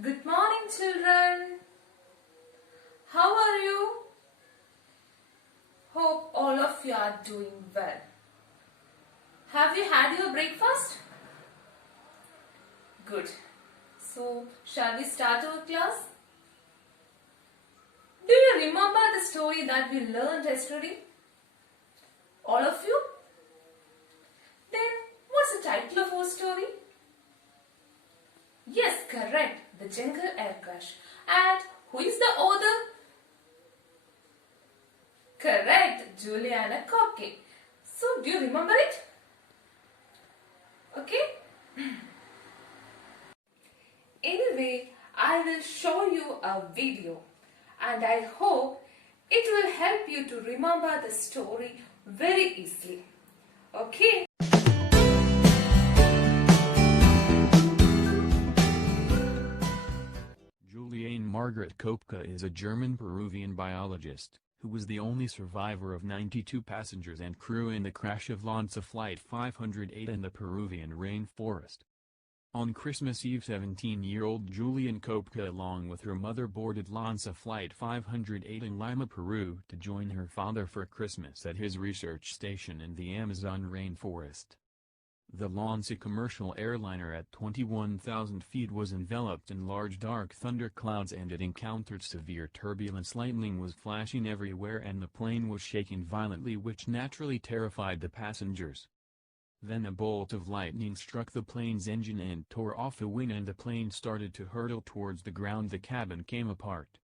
Good morning, children. How are you? Hope all of you are doing well. Have you had your breakfast? Good. So, shall we start our class? Do you remember the story that we learned yesterday? All of you? Then, what's the title of our story? Yes, correct. The Jungle Air Crash. And who is the author? Correct, Juliana Koepke. So, do you remember it? Okay. Anyway, I will show you a video and I hope it will help you to remember the story very easily. Okay. Juliane Margaret Koepke is a German-Peruvian biologist, who was the only survivor of 92 passengers and crew in the crash of LANSA Flight 508 in the Peruvian rainforest. On Christmas Eve 17-year-old Juliane Koepke along with her mother boarded LANSA Flight 508 in Lima, Peru to join her father for Christmas at his research station in the Amazon rainforest. The LANSA commercial airliner at 21,000 feet was enveloped in large dark thunderclouds and it encountered severe turbulence. Lightning was flashing everywhere and the plane was shaking violently, which naturally terrified the passengers. Then a bolt of lightning struck the plane's engine and tore off a wing and the plane started to hurtle towards the ground. The cabin came apart.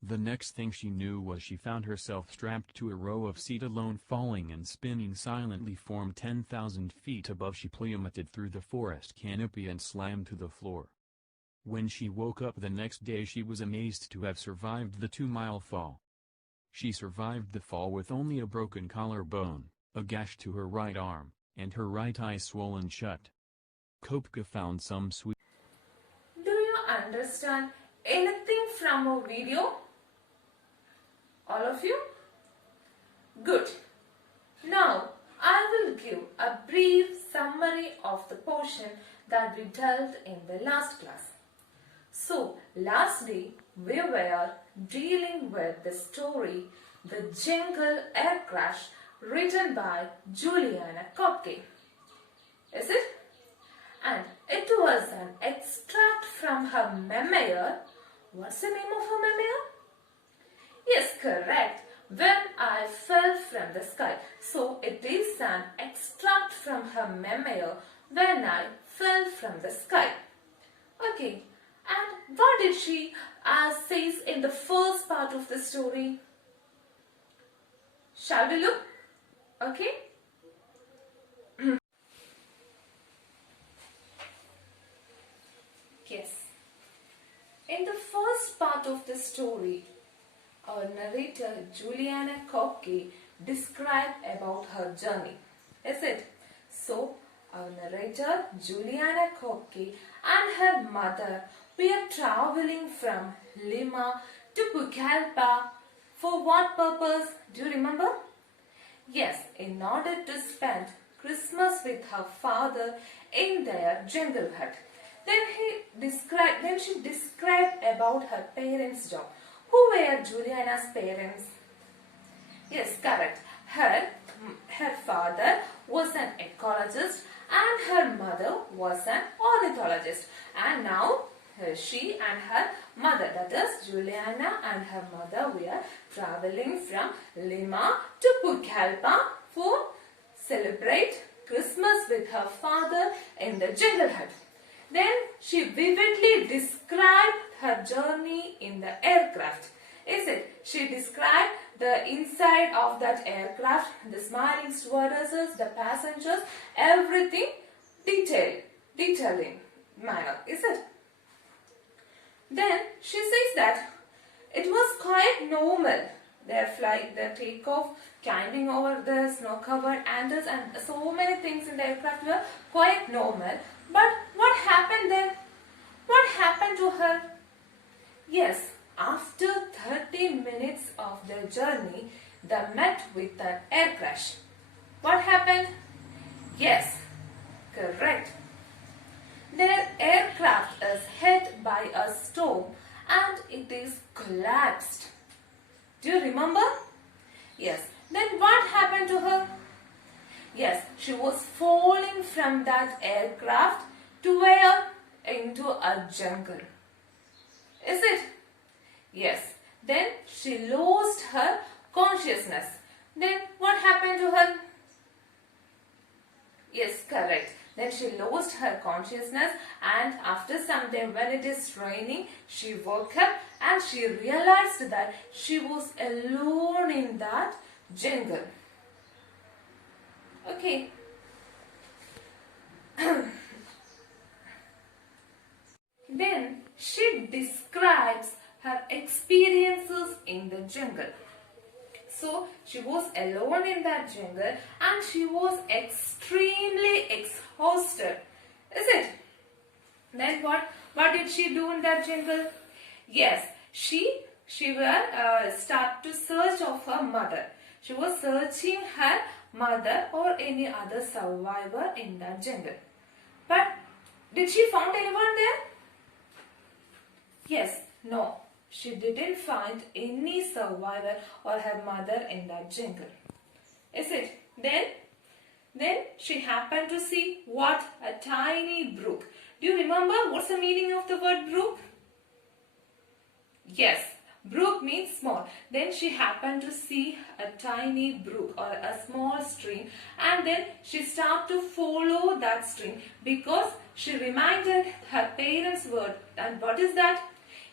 The next thing she knew was she found herself strapped to a row of seat alone, falling and spinning silently from 10,000 feet above. She plummeted through the forest canopy and slammed to the floor. When she woke up the next day she was amazed to have survived the 2-mile fall. She survived the fall with only a broken collarbone, a gash to her right arm, and her right eye swollen shut. Koepke found some sweet. Do you understand anything from our video? All of you? Good. Now, I will give a brief summary of the portion that we dealt in the last class. So, last day we were dealing with the story The Jungle Air Crash written by Juliana Koepke. Is it? And it was an extract from her memoir. What's the name of her memoir? Yes, correct. When I Fell from the Sky. So it is an extract from her memoir, When I Fell from the Sky. Okay. And what did she says in the first part of the story? Shall we look? Okay. Yes. In the first part of the story, our narrator Juliana Koepke described about her journey. Is it? So, our narrator Juliana Koepke and her mother were traveling from Lima to Pucallpa. For what purpose? Do you remember? Yes, in order to spend Christmas with her father in their jungle hut. Then she described about her parents' job. Who were Juliana's parents? Yes, correct. Her father was an ecologist and her mother was an ornithologist. And now she and her mother, that is Juliana and her mother, were traveling from Lima to Pucallpa for celebrate Christmas with her father in the jungle hut. Then she vividly described her journey in the aircraft. Is it? She described the inside of that aircraft, the smiling stewardesses, the passengers, everything detailing manner. Is it? Then she says that it was quite normal. Their flight, their takeoff, climbing over the snow-covered Andes and so many things in the aircraft were quite normal. But what happened then? What happened to her? Yes, after 30 minutes of their journey, they met with an air crash. What happened? Yes, correct. Their aircraft is hit by a collapsed. Do you remember? Yes. Then what happened to her? Yes, she was falling from that aircraft to where? Into a jungle. Is it? Yes. Then she lost her consciousness. Then what happened to her? Yes, correct. Then she lost her consciousness, and after some time when it is raining, she woke up and she realized that she was alone in that jungle. Okay. Then she describes her experiences in the jungle. So she was alone in that jungle and she was extremely exhausted. Is it? Then what did she do in that jungle? Yes, she will start to search of her mother. She was searching her mother or any other survivor in that jungle. But did she found anyone there? Yes, no. She didn't find any survivor or her mother in that jungle. Is it? Then she happened to see what? A tiny brook. Do you remember what's the meaning of the word brook? Yes, brook means small. Then she happened to see a tiny brook or a small stream, and then she started to follow that stream because she reminded her parents' word. And what is that?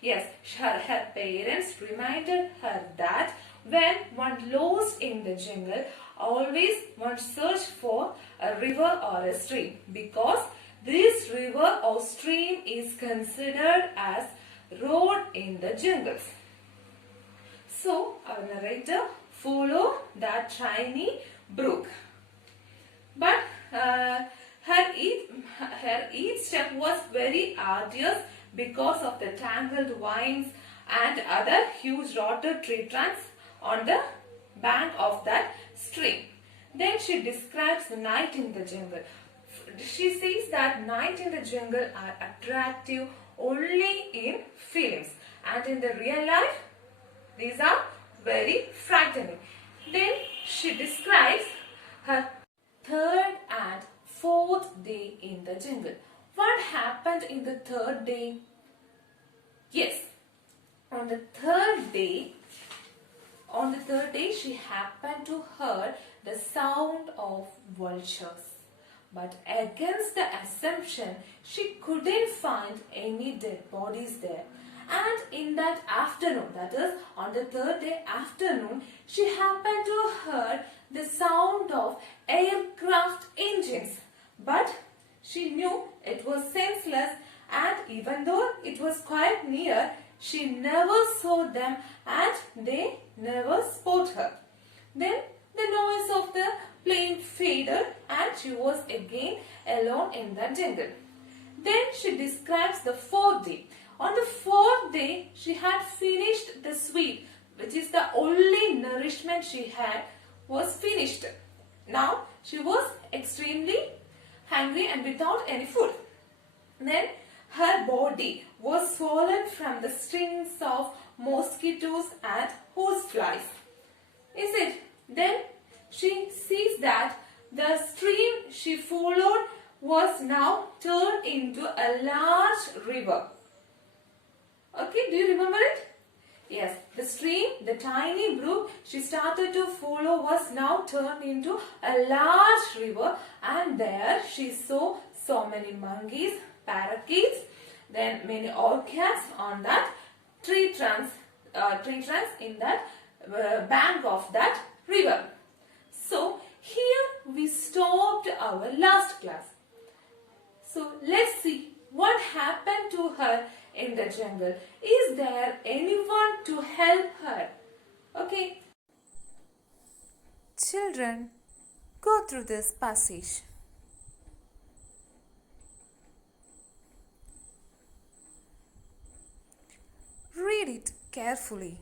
Yes, her parents reminded her that when one lost in the jungle, always one search for a river or a stream, because this river or stream is considered as road in the jungles. So our narrator followed that tiny brook, but her each step was very arduous because of the tangled vines and other huge rotted tree trunks on the bank of that stream. Then she describes the night in the jungle. She says that night in the jungle are attractive only in films, and in the real life these are very frightening. Then she describes her third and fourth day in the jungle. What happened in the third day? Yes, on the third day she happened to hear the sound of vultures. But against the assumption, she couldn't find any dead bodies there. And in that afternoon, that is on the third day afternoon, she happened to hear the sound of aircraft engines. But she knew it was senseless, and even though it was quite near, she never saw them and they never spotted her. Then the noise of the plane faded and she was again alone in the jungle. Then she describes the fourth day. On the fourth day, she had finished the sweet, which is the only nourishment she had, was finished. Now she was extremely hungry and without any food. Then her body was swollen from the stings of mosquitoes and horseflies. Is it? Then she sees that the stream she followed was now turned into a large river. Okay, do you remember it? Yes, the stream, the tiny brook she started to follow was now turned into a large river, and there she saw so many monkeys, parakeets, then many orchids on that tree trunks in that bank of that river. So here we stopped our last class. So let's see what happened to her in the jungle. Is there anyone to help her? Okay. Children, go through this passage. Read it carefully.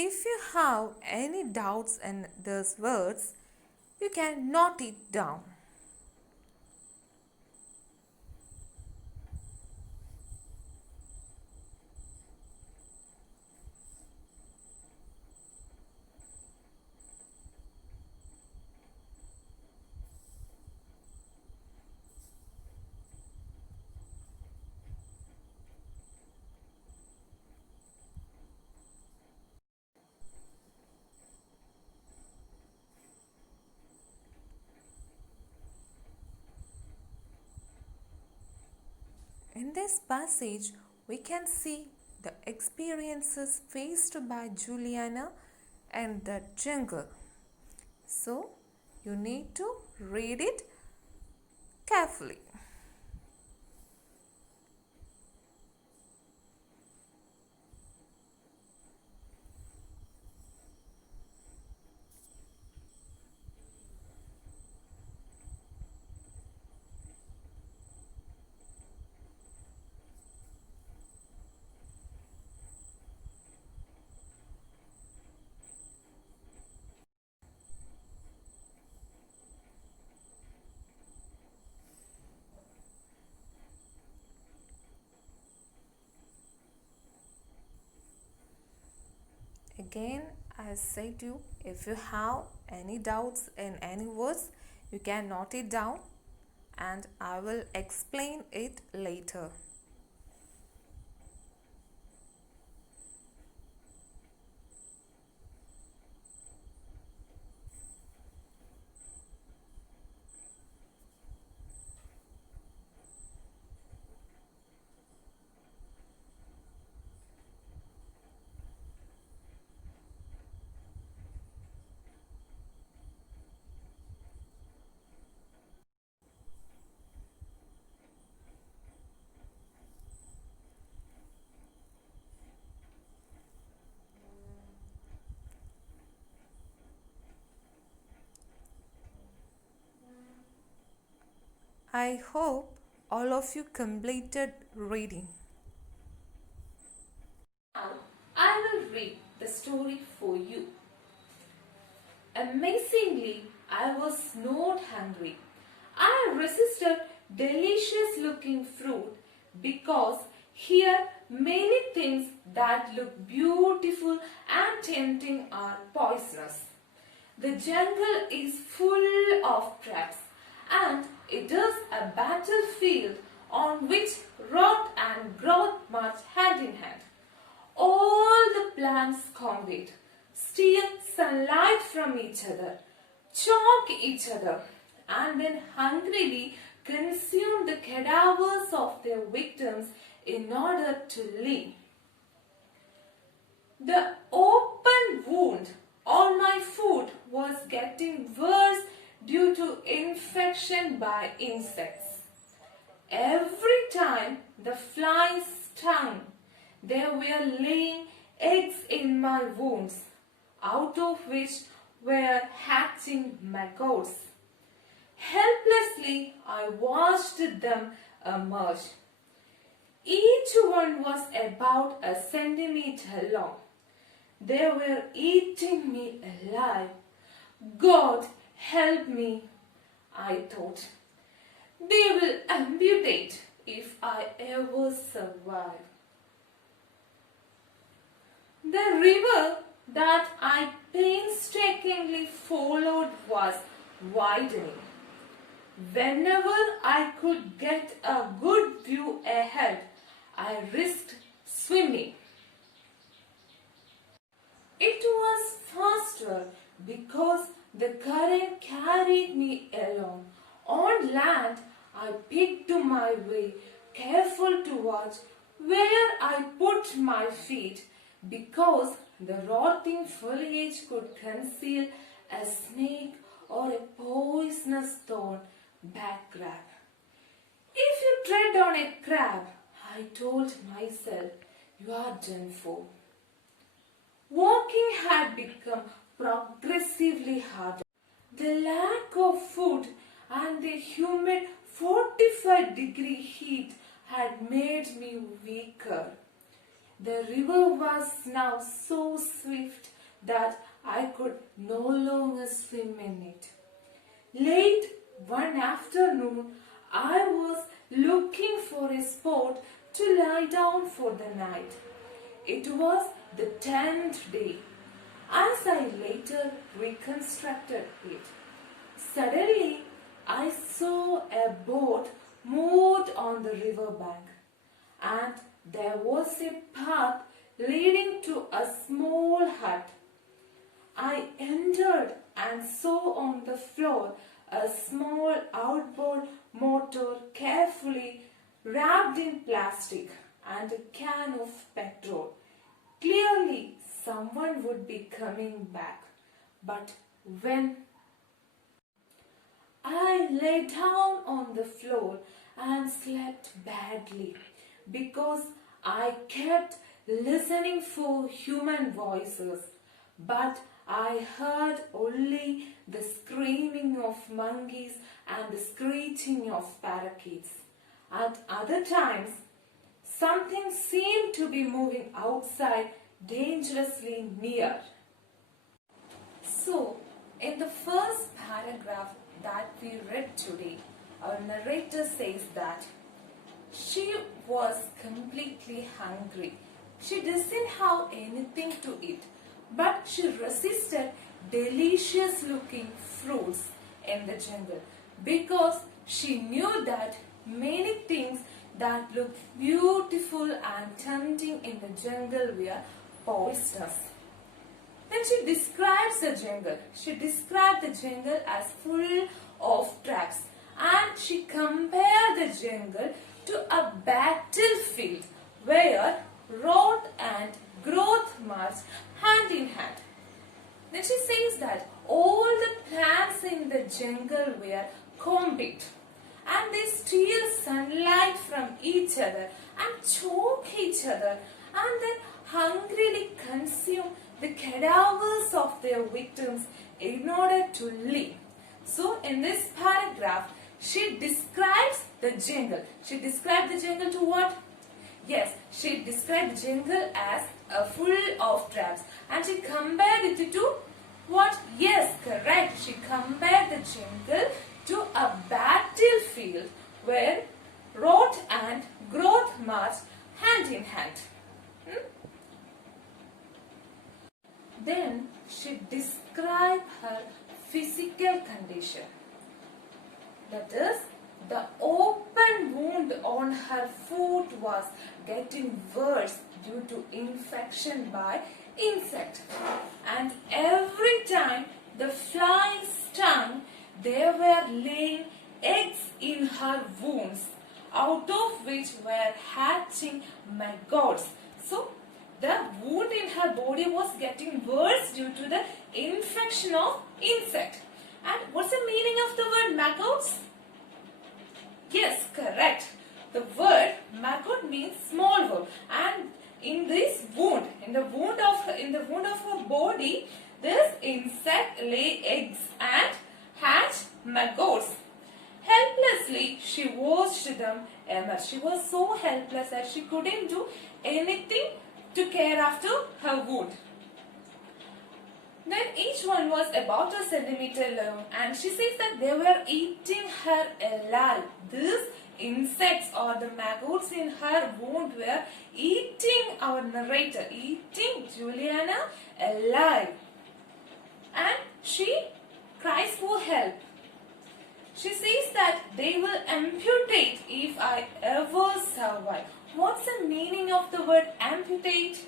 If you have any doubts in these words, you can note it down. In this passage, we can see the experiences faced by Juliana and the jungle. So, you need to read it carefully. Again, I said to you, if you have any doubts in any words, you can note it down and I will explain it later. I hope all of you completed reading. Now, I will read the story for you. Amazingly, I was not hungry. I resisted delicious looking fruit because here many things that look beautiful and tempting are poisonous. The jungle is full of traps and it is a battlefield on which rot and growth march hand in hand. All the plants compete, steal sunlight from each other, choke each other, and then hungrily consume the cadavers of their victims in order to live. The open wound on my foot was getting worse due to infection by insects. Every time the flies stung, they were laying eggs in my wounds, out of which were hatching maggots. Helplessly, I watched them emerge. Each one was about a centimeter long. They were eating me alive. God help me, I thought. They will amputate if I ever survive. The river that I painstakingly followed was widening. Whenever I could get a good view ahead, I risked swimming. It was faster because the current carried me along. On land, I picked my way, careful to watch where I put my feet because the rotting foliage could conceal a snake or a poisonous thorn back crab. If you tread on a crab, I told myself, you are done for. Walking had become progressively harder. The lack of food and the humid 45-degree heat had made me weaker. The river was now so swift that I could no longer swim in it. Late one afternoon, I was looking for a spot to lie down for the night. It was the 10th day, as I later reconstructed it. Suddenly, I saw a boat moored on the river bank, and there was a path leading to a small hut. I entered and saw on the floor a small outboard motor carefully wrapped in plastic and a can of petrol. Clearly, someone would be coming back. But when I lay down on the floor and slept badly because I kept listening for human voices, but I heard only the screaming of monkeys and the screeching of parakeets. At other times, something seemed to be moving outside dangerously near. So, in the first paragraph that we read today, our narrator says that she was completely hungry. She doesn't have anything to eat, but she resisted delicious looking fruits in the jungle because she knew that many things that look beautiful and tempting in the jungle were poisonous. Then she describes the jungle. She described the jungle as full of traps, and she compared the jungle to a battlefield where rot and growth march hand in hand. Then she says that all the plants in the jungle were combed, and they steal sunlight from each other and choke each other, and then hungrily consume the cadavers of their victims in order to live. So in this paragraph, she describes the jungle. She described the jungle to what? Yes, she described the jungle as full of traps, and she compared it to what? Yes, correct. She compared the jungle to a battlefield where rot and growth march hand in hand. Then she described her physical condition. That is, the open wound on her foot was getting worse due to infection by insect. And every time the flies stung, they were laying eggs in her wounds, out of which were hatching maggots. So, the wound in her body was getting worse due to the infection of insect. And what's the meaning of the word maggots? Yes, correct. The word maggot means small worm, and in this wound, in the wound of her body, this insect lay eggs and hatch maggots. Helplessly, she watched them emerge. She was so helpless that she couldn't do anything to care after her wound. Then each one was about a centimeter long, and she says that they were eating her alive. These insects or the maggots in her wound were eating our narrator, eating Juliana alive. And she cries for help. She says that they will amputate if I ever survive. What's the meaning of the word amputate?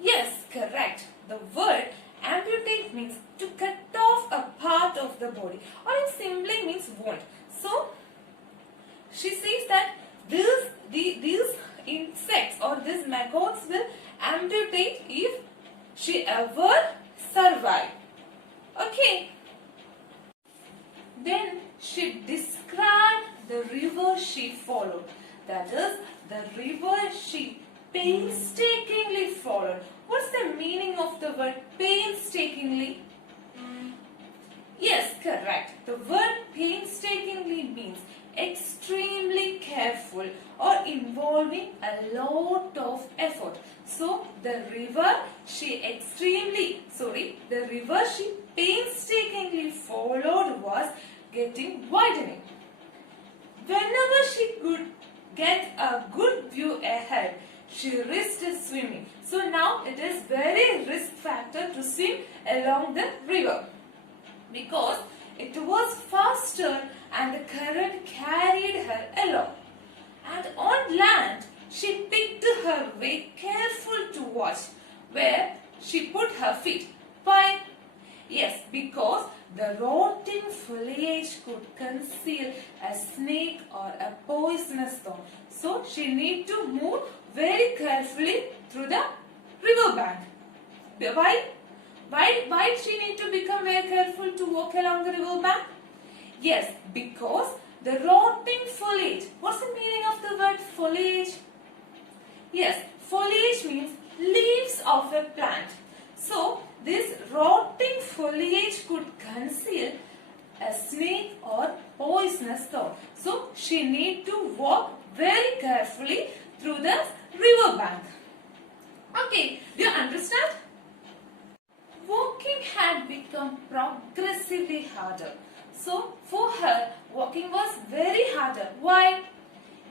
Yes, correct. The word amputate means to cut off a part of the body, or it simply means wound. So, she says that these insects or these maggots will amputate if she ever survive. Okay. Then she described the river she followed. That is, the river she painstakingly followed. What's the meaning of the word painstakingly? Yes, correct. The word painstakingly means extremely careful or involving a lot of effort. So the river she painstakingly followed was getting widening. Whenever she could get a good view ahead, she risked swimming. So now it is very risk factor to swim along the river because it was faster and the current carried her along. And on land, she picked her way careful to watch where she put her feet. Why? Yes, because the rotting foliage could conceal a snake or a poisonous thorn. So she need to move very carefully through the river bank. Why? Why she need to become very careful to walk along the river bank? Yes, because the rotting foliage. What's the meaning of the word foliage? Yes, foliage means leaves of a plant. So this rotting foliage could conceal a snake or poisonous thorn. So she need to walk very carefully through the river bank. Okay, do you understand? Walking had become progressively harder. So for her, walking was very harder. Why?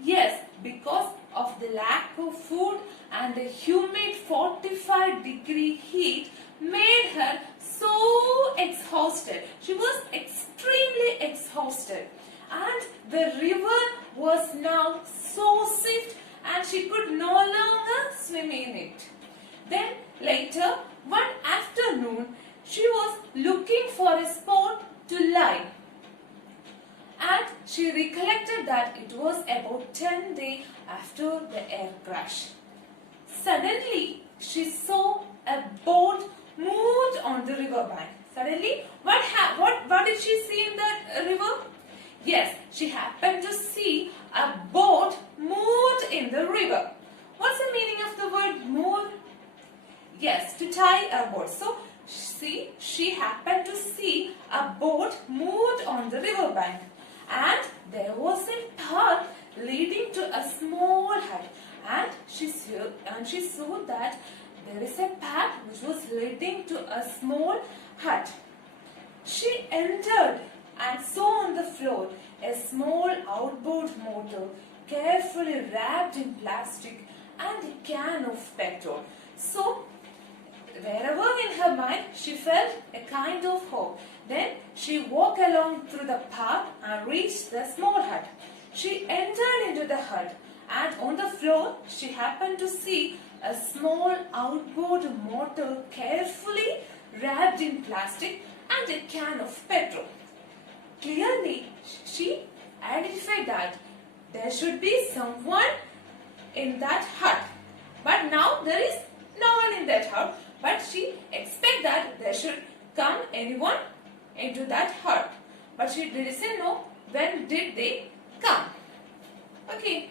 Yes, because of the lack of food and the humid 45-degree heat made her so exhausted. She was extremely exhausted. And the river was now so swift and she could no longer swim in it. Then later, one afternoon, she was looking for a spot to lie. And she recollected that it was about 10 days after the air crash. Suddenly, she saw a boat moved on the riverbank. Suddenly, what did she see in the river? Yes, she happened to see a boat moved in the river. What's the meaning of the word moved? Yes, to tie a boat. So, see, she happened to see a boat moved on the riverbank. And there was a path leading to a small hut. And she saw that there is a path which was leading to a small hut. She entered and saw on the floor a small outboard motor carefully wrapped in plastic and a can of petrol. So, wherever in her mind she felt a kind of hope. Then she walked along through the path and reached the small hut. She entered into the hut and on the floor she happened to see a small outboard motor carefully wrapped in plastic and a can of petrol. Clearly, she identified that there should be someone in that hut. But now there is no one in that hut. But she expected that there should come anyone into that hut. But she didn't know when did they come. Okay.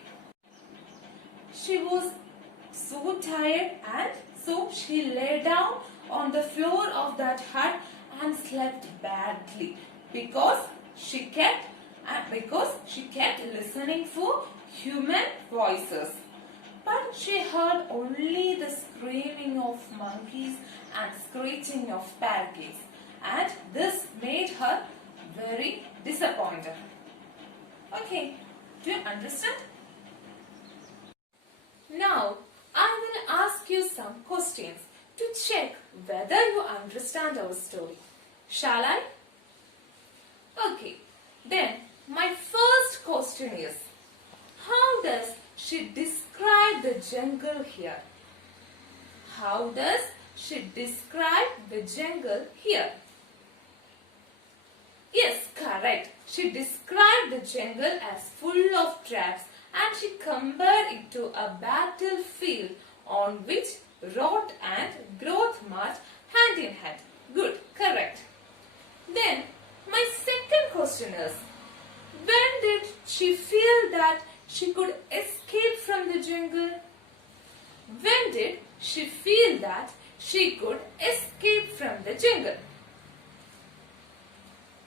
She was so tired and so she lay down on the floor of that hut and slept badly because she kept listening for human voices. But she heard only the screaming of monkeys and screeching of parakeets, and this made her very disappointed. Okay, do you understand? Now, I will ask you some questions to check whether you understand our story. Shall I? Okay, then my first question is, how does she describe the jungle here? How does she describe the jungle here? Yes, correct. She described the jungle as full of traps and she compared it to a battlefield on which rot and growth march hand in hand. Good, correct. Then, my second question is, when did she feel that she could escape from the jungle? When did she feel that she could escape from the jungle?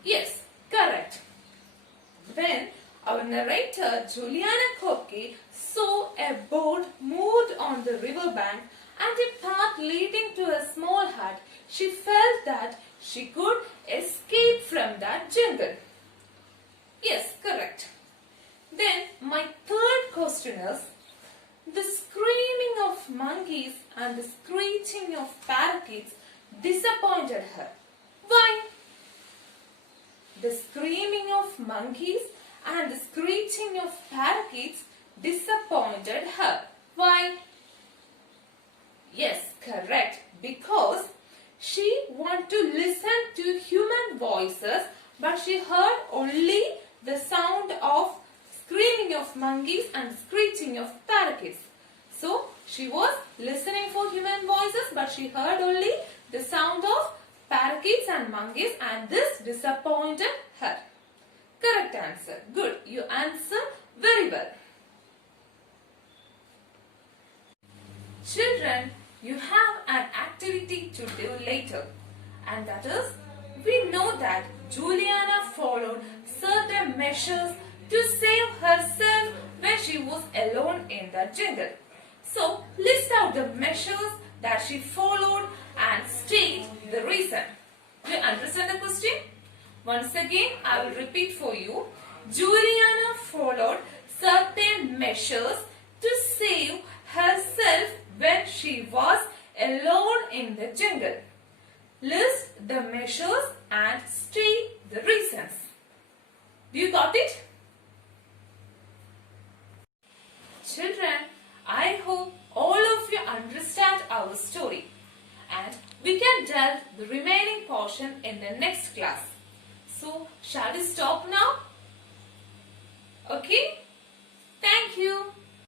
Yes, correct. When our narrator Juliana Kopke saw a boat moved on the riverbank and a path leading to a small hut, she felt that she could escape from that jungle. Yes, correct. Then my third question is, the screaming of monkeys and the screeching of parakeets disappointed her. Why? The screaming of monkeys and the screeching of parakeets disappointed her. Why? Yes, correct. Because she wanted to listen to human voices, but she heard only the sound of screaming of monkeys and screeching of parakeets. So she was listening for human voices, but she heard only the sound of parakeets and monkeys, and this disappointed her. Correct answer. Good. You answered very well. Children, you have an activity to do later, and that is, we know that Juliana followed certain measures to save herself when she was alone in the jungle. So, list out the measures that she followed and state the reason. Do you understand the question? Once again, I will repeat for you. Juliana followed certain measures to save herself when she was alone in the jungle. List the measures and state the reasons. Do you got it? Children, I hope all of you understand our story, and we can delve the remaining portion in the next class. So, shall we stop now? Okay? Thank you.